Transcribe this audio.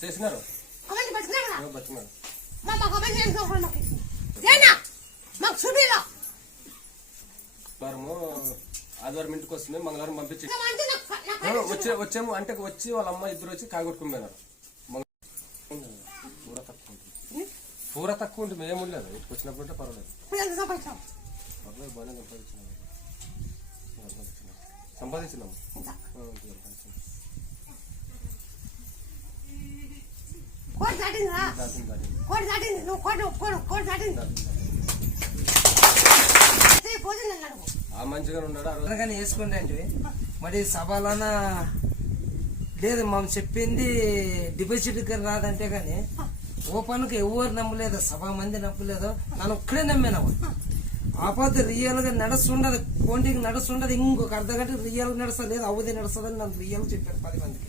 చేసినారు ఆదివారం ఇంటికి వస్తుంది మంగళవారం పంపించి వచ్చాము అంటే వచ్చి వాళ్ళ అమ్మ ఇద్దరు వచ్చి కాగొట్టుకుని పూర తక్కువ ఉంటుంది ఏముండలేదు వచ్చినప్పుడు పర్వాలేదు బాగానే సంపాదించినాము మంచిగా ఉన్నాడు వేసుకుంటే మరి సభలోన లేదు మనం చెప్పింది డిపాజిట్ రాదంటే గాని ఓపెన్కి ఎవరు నమ్మలేదు, సభ మంది నమ్మలేదు, నన్ను ఒక్కడే నమ్మాను. ఆపోతే రియల్ గా నడుస్తుండదు, కోంటికి నడుస్తుండదు, ఇంకొక అర్ధ గంట రియల్ నడుస్తుంది, లేదు అవధి నడుస్తుంది అని నన్ను రియల్ చెప్పారు 10 మందికి.